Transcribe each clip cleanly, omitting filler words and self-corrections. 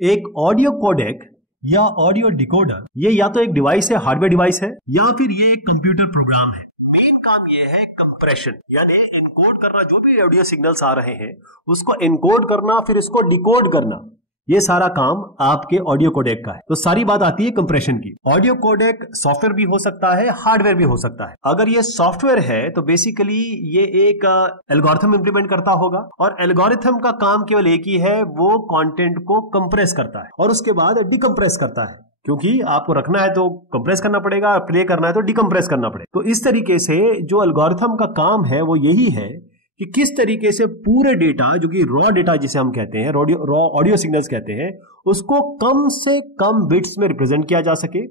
एक audio codec या audio decoder ये या तो एक डिवाइस है, हार्डवेयर डिवाइस है, या फिर ये एक कंप्यूटर प्रोग्राम है। मेन काम ये है कंप्रेशन, यानी एनकोड करना, जो भी ऑडियो सिग्नल्स आ रहे हैं उसको एनकोड करना, फिर इसको डिकोड करना। ये सारा काम आपके ऑडियो कोडेक का है। तो सारी बात आती है कंप्रेशन की। ऑडियो कोडेक सॉफ्टवेयर भी हो सकता है, हार्डवेयर भी हो सकता है। अगर ये सॉफ्टवेयर है तो बेसिकली ये एक एल्गोरिथम इंप्लीमेंट करता होगा, और एल्गोरिथम का काम केवल एक ही है, वो कंटेंट को कंप्रेस करता है और उसके बाद डिकम्प्रेस करता है। क्योंकि आपको रखना है तो कंप्रेस करना पड़ेगा, प्ले करना है तो डिकम्प्रेस करना पड़ेगा। तो इस तरीके से जो एल्गोरिथम का काम है वो यही है कि किस तरीके से पूरे डेटा, जो कि रॉ डेटा जिसे हम कहते हैं, रॉ ऑडियो सिग्नल्स कहते हैं, उसको कम से कम बिट्स में रिप्रेजेंट किया जा सके।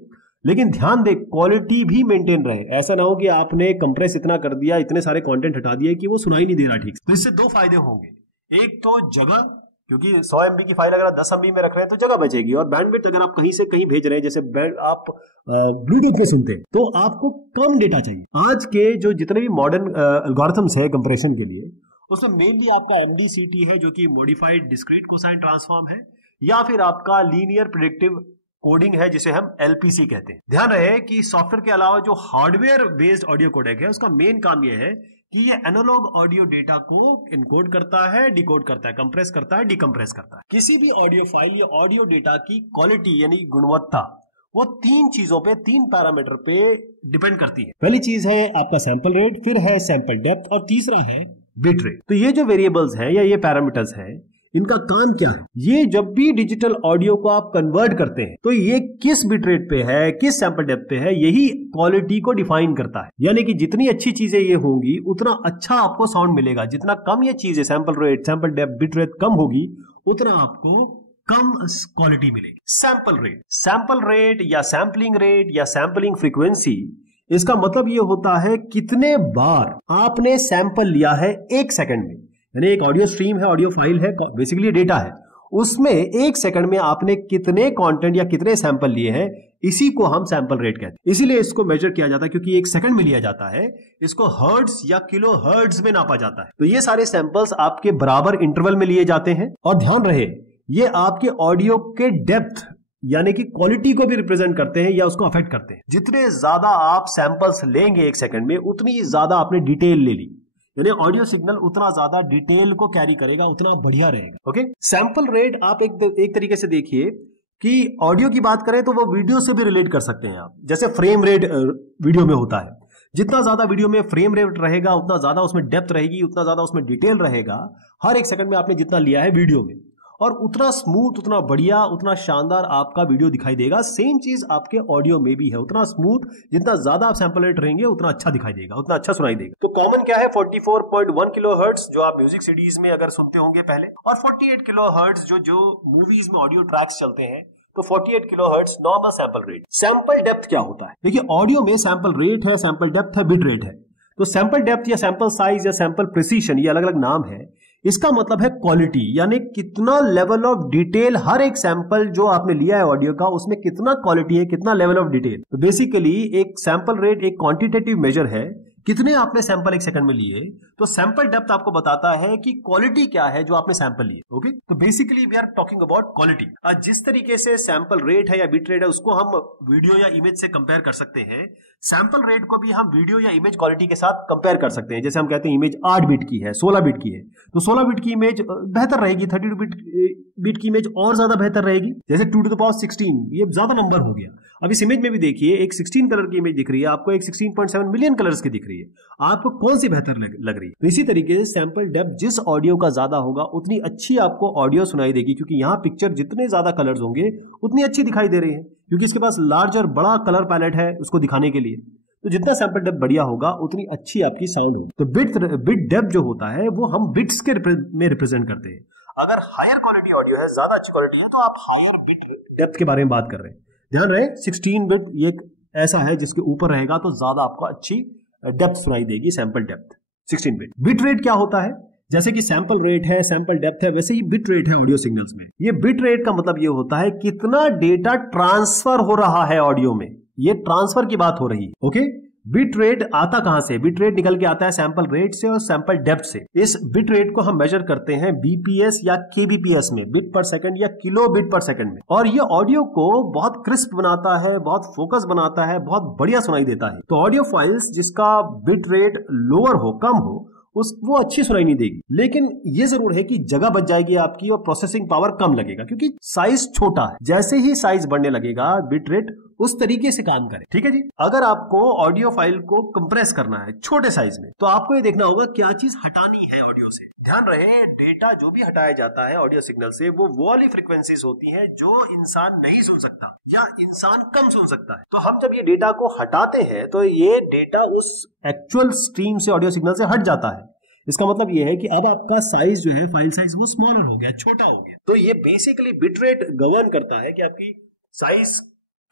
लेकिन ध्यान दे, क्वालिटी भी मेंटेन रहे। ऐसा ना हो कि आपने कंप्रेस इतना कर दिया, इतने सारे कंटेंट हटा दिए कि वो सुनाई नहीं दे रहा ठीक से। तो इससे दो फायदे होंगे। एक तो जगह, क्योंकि 100 MB की फाइल अगर आप 10 MB में रख रहे हैं तो जगह बचेगी, और बैंडविड्थ अगर आप कहीं से कहीं भेज रहे हैं, जैसे आप ब्लूटूथ पे सुनते हैं, तो आपको कम डेटा चाहिए। आज के जो जितने भी मॉडर्न एल्गोरिथम्स है कंप्रेशन के लिए, उसमें मेनली आपका MDCT है, जो कि मॉडिफाइड डिस्क्रीट कोसाइन ट्रांसफॉर्म है, या फिर आपका लीनियर प्रेडिक्टिव कोडिंग है, जिसे हम LPC कहते हैं। ध्यान रहे कि सॉफ्टवेयर के अलावा जो हार्डवेयर बेस्ड ऑडियो कोडेक है, उसका मेन काम यह है कि ये एनालॉग ऑडियो डेटा को इनकोड करता है, डिकोड करता है, कंप्रेस करता है, डिकम्प्रेस करता है। किसी भी ऑडियो फाइल या ऑडियो डेटा की क्वालिटी यानी गुणवत्ता, वो तीन चीजों पे, तीन पैरामीटर पे डिपेंड करती है। पहली चीज है आपका सैंपल रेट, फिर है सैंपल डेप्थ, और तीसरा है बिट रेट। तो ये जो वेरिएबल्स हैं या ये पैरामीटर्स हैं, इनका काम क्या है? ये जब भी डिजिटल ऑडियो को आप कन्वर्ट करते हैं तो ये किस बिट रेट पे है, किस सैंपल डेप्थ पे है, यही क्वालिटी को डिफाइन करता है। यानी कि जितनी अच्छी चीजें ये होंगी उतना अच्छा आपको साउंड मिलेगा। जितना कम ये चीजें, sample rate, sample depth, bit rate कम होगी, उतना आपको कम क्वालिटी मिलेगी। सैंपल रेट या सैंपलिंग रेट या सैंपलिंग फ्रीक्वेंसी, इसका मतलब ये होता है कितने बार आपने सैंपल लिया है एक सेकंड में। यानी एक ऑडियो स्ट्रीम है, ऑडियो फाइल है, बेसिकली डेटा है, उसमें एक सेकंड में आपने कितने कंटेंट या कितने सैंपल लिए हैं, इसी को हम सैंपल रेट कहते हैं। इसीलिए इसको मेजर किया जाता है, क्योंकि एक सेकंड में लिया जाता है, इसको हर्ट्ज या किलो हर्ट्ज में नापा जाता है। तो ये सारे सैंपल्स आपके बराबर इंटरवल में लिए जाते हैं। और ध्यान रहे, ये आपके ऑडियो के डेप्थ यानी कि क्वालिटी को भी रिप्रेजेंट करते हैं या उसको अफेक्ट करते हैं। जितने ज्यादा आप सैंपल्स लेंगे एक सेकंड में, उतनी ज्यादा आपने डिटेल ले ली, यानी ऑडियो सिग्नल उतना ज्यादा डिटेल को कैरी करेगा, उतना बढ़िया रहेगा। ओके, सैंपल रेट आप एक तरीके से देखिए कि ऑडियो की बात करें तो वो वीडियो से भी रिलेट कर सकते हैं आप। जैसे फ्रेम रेट वीडियो में होता है, जितना ज्यादा वीडियो में फ्रेम रेट रहेगा, उतना ज्यादा उसमें डेप्थ रहेगी, उतना ज्यादा उसमें डिटेल रहेगा। हर एक सेकंड में आपने जितना लिया है वीडियो में, और उतना स्मूथ, उतना बढ़िया, उतना शानदार आपका वीडियो दिखाई देगा। सेम चीज आपके ऑडियो में भी है, उतना स्मूथ, जितना ज्यादा आप सैंपल रेट रहेंगे उतना अच्छा दिखाई देगा, उतना अच्छा सुनाई देगा। तो कॉमन क्या है? 44.1 किलोहर्ट्ज, जो आप म्यूजिक सीडीज में अगर सुनते होंगे पहले, और 48 किलोहर्ट्ज जो मूवीज में ऑडियो ट्रैक्स चलते हैं, तो 48 kilohertz normal sample rate. Sample depth क्या होता है? देखिए, ऑडियो में सैंपल रेट है, सैंपल डेप्थ है, बिट रेट है। तो सैंपल डेप्थ या सैंपल साइज या सैंपल प्रिसीशन, ये अलग अलग नाम है। इसका मतलब है क्वालिटी, यानी कितना लेवल ऑफ डिटेल हर एक सैंपल जो आपने लिया है ऑडियो का, उसमें कितना क्वालिटी है, कितना लेवल ऑफ डिटेल। तो बेसिकली एक सैंपल रेट एक क्वांटिटेटिव मेजर है, कितने आपने सैंपल एक सेकंड में लिए। तो सैंपल डेप्थ आपको बताता है कि क्वालिटी क्या है जो आपने सैंपल लिए। ओके, तो basically we are talking about quality. जिस तरीके से सैंपल रेट है या बिट रेट है, उसको हम वीडियो या इमेज से कंपेयर कर सकते हैं, सैंपल रेट को भी हम वीडियो या इमेज क्वालिटी के साथ कंपेयर कर सकते हैं। जैसे हम कहते हैं इमेज 8 बिट की है, 16 बिट की है, तो 16 बिट की इमेज बेहतर रहेगी, 32 बिट की इमेज और ज्यादा बेहतर रहेगी। जैसे 2 to the power 16, ये ज्यादा नंबर हो गया। अब इस इमेज में भी देखिए, एक 16 कलर की इमेज दिख रही है आपको, एक 16.7 मिलियन कलर्स की दिख रही है। आपको कौन सी बेहतर लग रही है? तो इसी तरीके से सैंपल डेप्थ जिस ऑडियो का ज्यादा होगा, उतनी अच्छी आपको ऑडियो सुनाई देगी, क्योंकि यहाँ पिक्चर जितने ज्यादा कलर्स होंगे उतनी अच्छी दिखाई दे रही है, क्योंकि इसके पास लार्जर बड़ा कलर पैलेट है उसको दिखाने के लिए। तो जितना सैंपल डेप्थ बढ़िया होगा, उतनी अच्छी आपकी साउंड होगी। तो बिट डेप्थ जो होता है वो हम बिट्स के में रिप्रेजेंट करते हैं। अगर हायर क्वालिटी ऑडियो है, ज्यादा अच्छी क्वालिटी है, तो आप हायर बिट डेप्थ के बारे में बात कर रहे हैं। ध्यान रहे, 16 बिट ये ऐसा है जिसके ऊपर रहेगा तो ज्यादा आपको अच्छी डेप्थ सुनाई देगी, sample depth 16 bit. Bit rate क्या होता है? जैसे कि सैंपल रेट है, सैंपल डेप्थ है, वैसे ही बिट रेट है ऑडियो सिग्नल्स में। ये बिट रेट का मतलब ये होता है कितना डेटा ट्रांसफर हो रहा है ऑडियो में, ये ट्रांसफर की बात हो रही है। ओके, बिट रेट आता कहां से? बिट रेट निकल के आता है सैंपल रेट से और सैंपल डेप्थ से। इस बिट रेट को हम मेजर करते हैं बीपीएस या केबीपीएस में, बिट पर सेकंड या किलो बिट पर सेकंड में। और ये ऑडियो को बहुत क्रिस्प बनाता है, बहुत फोकस बनाता है, बहुत बढ़िया सुनाई देता है। तो ऑडियो फाइल्स जिसका बिट रेट लोअर हो, कम हो, वो अच्छी सुनाई नहीं देगी। लेकिन ये जरूर है कि जगह बच जाएगी आपकी और प्रोसेसिंग पावर कम लगेगा, क्योंकि साइज छोटा है। जैसे ही साइज बढ़ने लगेगा बिट रेट उस तरीके से काम करे। ठीक है जी। अगर आपको ऑडियो फाइल को कंप्रेस करना है छोटे साइज में, तो आपको ये देखना होगा क्या चीज हटानी है ऑडियो से। ध्यान रहे, डेटा जो भी हटाया जाता है ऑडियो सिग्नल से, वो वाली फ्रीक्वेंसीज होती हैं जो इंसान नहीं सुन सकता या इंसान कम सुन सकता है। तो हम जब ये डेटा को हटाते हैं तो ये डेटा उस एक्चुअल स्ट्रीम से, ऑडियो सिग्नल से हट जाता है। इसका मतलब ये है कि अब आपका साइज जो है, फाइल साइज, वो स्मॉलर हो गया, छोटा हो गया। तो ये बेसिकली बिट रेट गवर्न करता है कि आपकी साइज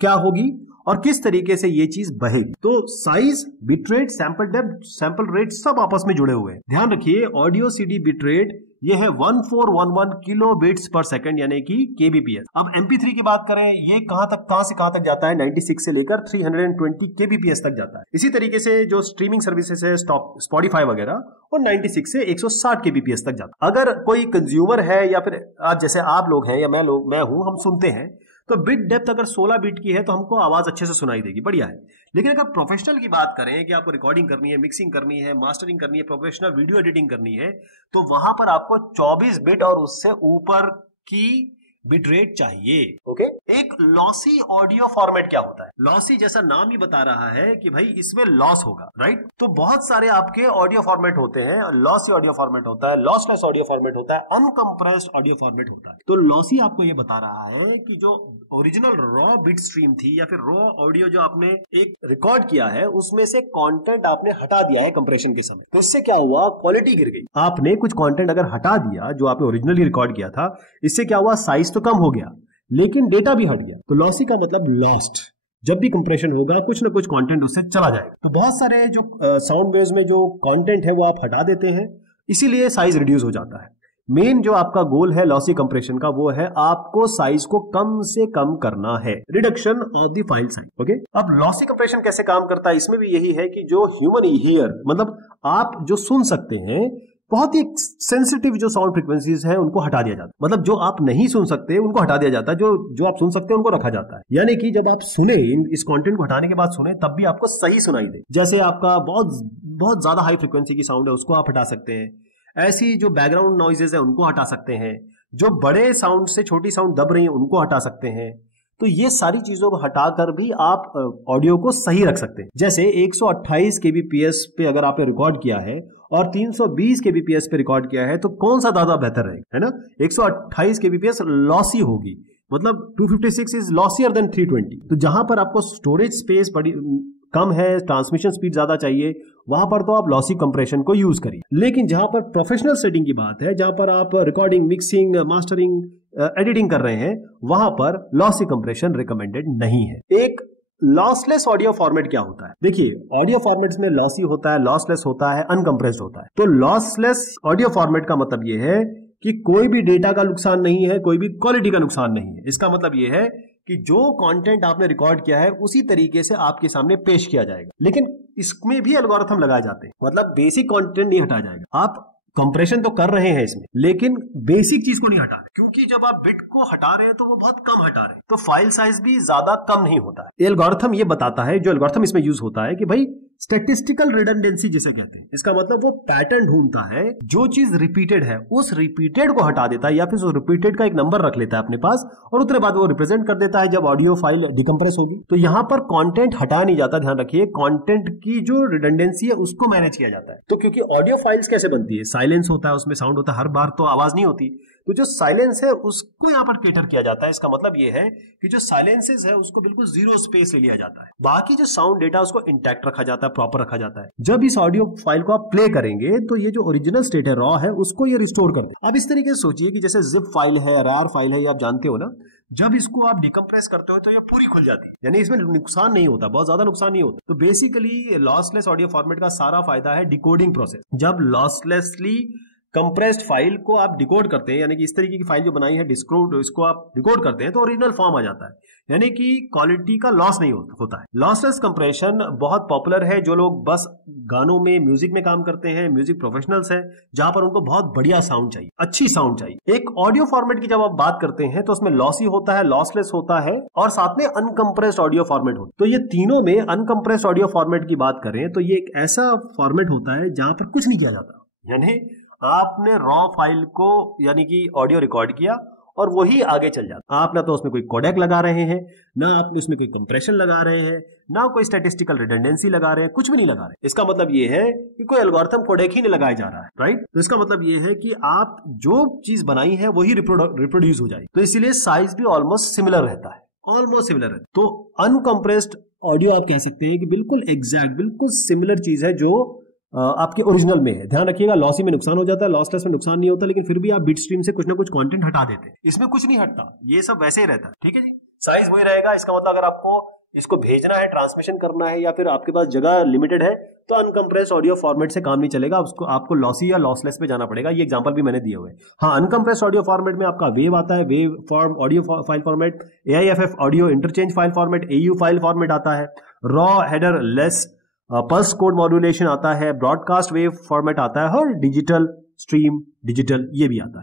क्या होगी और किस तरीके से ये चीज बहेगी। तो size, bit rate, sample depth, sample rate सब आपस में जुड़े हुए हैं। ध्यान रखिए, ऑडियो सीडी बिट रेट ये है 1411 किलो बिट्स पर सेकंड, यानी कि केबीपीएस। अब MP3 की बात करें, ये कहां से कहां तक जाता है? 96 से लेकर 320 केबीपीएस तक जाता है। इसी तरीके से जो स्ट्रीमिंग सर्विसेज है, स्पॉटिफाई वगैरह, वो 96 से 160 केबीपीएस तक जाता है। अगर कोई कंज्यूमर है या फिर आज जैसे आप लोग हैं या मैं हूं, हम सुनते हैं, तो बिट डेप्थ अगर 16 बिट की है तो हमको आवाज अच्छे से सुनाई देगी, बढ़िया है। लेकिन अगर प्रोफेशनल की बात करें कि आपको रिकॉर्डिंग करनी है, मिक्सिंग करनी है, मास्टरिंग करनी है, प्रोफेशनल वीडियो एडिटिंग करनी है, तो वहां पर आपको 24 बिट और उससे ऊपर की बिट रेट चाहिए। ओके। एक लॉसी ऑडियो फॉर्मेट क्या होता है? लॉसी जैसा नाम ही बता रहा है कि भाई इसमें लॉस होगा, राइट? तो बहुत सारे आपके ऑडियो फॉर्मेट होते हैं। लॉसी ऑडियो फॉर्मेट होता है, लॉसलेस ऑडियो फॉर्मेट होता है, अनकंप्रेस्ड ऑडियो फॉर्मेट होता है। तो लॉसी आपको ये बता रहा है कि जो ओरिजिनल रॉ बिट स्ट्रीम थी या फिर रॉ ऑडियो जो आपने एक रिकॉर्ड किया है, उसमें से कंटेंट आपने हटा दिया है कंप्रेशन के समय। तो इससे क्या हुआ? क्वालिटी गिर गई। आपने कुछ कंटेंट अगर हटा दिया जो आपने ओरिजिनली रिकॉर्ड किया था, इससे क्या हुआ? साइज तो कम हो गया लेकिन डेटा भी हट गया। तो लॉसी का मतलब लॉस्ट। जब भी कंप्रेशन होगा कुछ ना कुछ कंटेंट उससे चला जाएगा। तो बहुत सारे जो साउंड वेव्स में जो कंटेंट है वो आप हटा देते हैं, इसीलिए साइज रिड्यूस हो जाता है। मेन जो आपका गोल है लॉसी कंप्रेशन का, वो है आपको साइज को कम से कम करना है, reduction of the file size. Okay. अब लॉसी कंप्रेशन कैसे काम करता है? इसमें भी यही है कि जो ह्यूमन ईयर, मतलब आप जो सुन सकते हैं, बहुत ही सेंसिटिव जो साउंड फ्रीक्वेंसीज हैं उनको हटा दिया जाता है। मतलब जो आप नहीं सुन सकते उनको हटा दिया जाता है, जो आप सुन सकते हैं उनको रखा जाता है। यानी कि जब आप सुने, इस कंटेंट को हटाने के बाद सुने, तब भी आपको सही सुनाई दे। जैसे आपका बहुत ज्यादा हाई फ्रीक्वेंसी की साउंड है, उसको आप हटा सकते हैं। ऐसी जो बैकग्राउंड नॉइजेज है उनको हटा सकते हैं। जो बड़े साउंड से छोटी साउंड दब रही है उनको हटा सकते हैं। तो ये सारी चीजों को हटाकर भी आप ऑडियो को सही रख सकते हैं। जैसे 128 केबीपीएस पे अगर आपने रिकॉर्ड किया है और 320 केबीपीएस पे रिकॉर्ड किया है, तो कौन सा ज्यादा बेहतर रहेगा, है ना? 128 केबीपीएस लॉसी होगी, मतलब 256 इज लॉसियर देन 320। तो जहां पर आपको स्टोरेज स्पेस बड़ी कम है, ट्रांसमिशन स्पीड ज्यादा चाहिए, वहां पर तो आप लॉसी कंप्रेशन को यूज करिए। लेकिन जहां पर प्रोफेशनल सेटिंग की बात है, जहां पर आप रिकॉर्डिंग, मिक्सिंग, मास्टरिंग, एडिटिंग कर रहे हैं, वहां पर लॉसी कंप्रेशन रिकमेंडेड नहीं है। एक लॉसलेस ऑडियो फॉर्मेट क्या होता है? देखिए, ऑडियो फॉर्मेट्स में लॉसी होता है, लॉसलेस होता है, अनकंप्रेस्ड होता है। तो लॉसलेस ऑडियो फॉर्मेट का मतलब यह है कि कोई भी डेटा का नुकसान नहीं है, कोई भी क्वालिटी का नुकसान नहीं है। इसका मतलब यह है कि जो कंटेंट आपने रिकॉर्ड किया है उसी तरीके से आपके सामने पेश किया जाएगा। लेकिन इसमें भी एल्गोरिथम लगाए जाते हैं, मतलब बेसिक कंटेंट नहीं हटाया जाएगा। आप कंप्रेशन तो कर रहे हैं इसमें, लेकिन बेसिक चीज को नहीं हटा रहे, क्योंकि जब आप बिट को हटा रहे हैं तो वो बहुत कम हटा रहे हैं, तो फाइल साइज भी ज्यादा कम नहीं होता है। एल्गोरिथम ये बताता है, जो एल्गोरिथम इसमें यूज होता है कि भाई स्टैटिस्टिकल रिडंडेंसी जिसे कहते हैं। इसका मतलब वो पैटर्न ढूंढता है, जो चीज रिपीटेड है उस रिपीटेड को हटा देता है, या फिर उस रिपीटेड का एक नंबर रख लेता है अपने पास, और उसके बाद वो रिप्रेजेंट कर देता है जब ऑडियो फाइल डिकम्प्रेस होगी। तो यहां पर कंटेंट हटाया नहीं जाता, ध्यान रखिए, कंटेंट की जो रिडंडेंसी है उसको मैनेज किया जाता है। तो क्योंकि ऑडियो फाइल्स कैसे बनती है, साइलेंस होता है, उसमें साउंड होता है, हर बार तो आवाज नहीं होती, तो जो साइलेंस है उसको यहां पर केटर किया जाता है। इसका मतलब यह है कि जो साइलेंसेस है उसको बिल्कुल जीरो स्पेस ले लिया जाता है, बाकी जो साउंड डेटा उसको इंटैक्ट रखा जाता है, प्रॉपर रखा जाता है। जब इस ऑडियो फाइल को आप प्ले करेंगे तो ये जो ओरिजिनल स्टेट है, रॉ है, उसको ये रिस्टोर कर दे। अब इस तरीके से सोचिए कि जैसे जिप फाइल है, रार फाइल है, ये आप जानते हो ना, जब इसको आप डिकम्प्रेस करते हो तो ये पूरी खुल जाती है, यानी इसमें नुकसान नहीं होता, बहुत ज्यादा नुकसान नहीं होता। तो बेसिकली लॉसलेस ऑडियो फॉर्मेट का सारा फायदा है डिकोडिंग प्रोसेस। जब लॉसलेसली कंप्रेस्ड फाइल को आप डिकोड करते हैं, यानी कि इस तरीके की फाइल जो बनाई है डिस्क्रोड, इसको आप डिकोड करते हैं तो ओरिजिनल फॉर्म आ जाता है, यानी कि क्वालिटी का लॉस नहीं होता है। लॉसलेस कंप्रेशन बहुत पॉपुलर है, जो लोग बस गानों में म्यूजिक में काम करते हैं, म्यूजिक प्रोफेशनल्स हैं, जहां पर उनको बहुत बढ़िया साउंड चाहिए, अच्छी साउंड चाहिए। एक ऑडियो फॉर्मेट की जब आप बात करते हैं तो उसमें लॉसी होता है, लॉसलेस होता है और साथ में अनकंप्रेस्ड ऑडियो फॉर्मेट होता है। तो ये तीनों में अनकंप्रेस्ड ऑडियो फॉर्मेट की बात करें तो ये एक ऐसा फॉर्मेट होता है जहां पर कुछ नहीं किया जाता, यानी आपने रॉ फाइल को यानी कि ऑडियो रिकॉर्ड किया और वही आगे चल जाता। आप ना तो उसमें कोई कोडेक लगा रहे हैं, ना आप उसमें कोई कंप्रेशन लगा रहे हैं, ना कोई स्टैटिस्टिकल रिडंडेंसी लगा रहे हैं, कुछ भी नहीं लगा रहे। इसका मतलब ये है कि कोई एल्गोरिथम कोडेक ही नहीं लगाया जा रहा है, राइट। तो इसका मतलब ये है कि आप जो चीज बनाई है वही रिप्रोड्यूस हो जाए, तो इसीलिए साइज भी ऑलमोस्ट सिमिलर रहता है, ऑलमोस्ट सिमिलर है। तो अनकंप्रेस्ड ऑडियो आप कह सकते हैं कि बिल्कुल एग्जैक्ट, बिल्कुल सिमिलर चीज है जो आपके ओरिजिनल में है। ध्यान रखिएगा, लॉसी में नुकसान हो जाता है, लॉसलेस में नुकसान नहीं होता, लेकिन फिर भी आप बिट स्ट्रीम से कुछ ना कुछ कंटेंट हटा देते हैं। इसमें कुछ नहीं हटता, ये सब वैसे ही रहता है, ठीक है जी। साइज वही रहेगा। इसका मतलब अगर आपको इसको भेजना है, ट्रांसमिशन करना है, या फिर आपके पास जगह लिमिटेड है, तो अनकंप्रेस्ड ऑडियो फॉर्मेट से काम नहीं चलेगा, उसको आपको लॉसी या लॉसलेस पे जाना पड़ेगा। ये एग्जांपल भी मैंने दिए हुए हैं। हाँ, अनकंप्रेस्ड ऑडियो फॉर्मेट में आपका वेव आता है, wave form audio file format, AIFF audio interchange file format, AU file format आता है, raw header less pulse code modulation आता है, ब्रॉडकास्ट वेव फॉर्मेट आता है और डिजिटल स्ट्रीम डिजिटल ये भी आता है।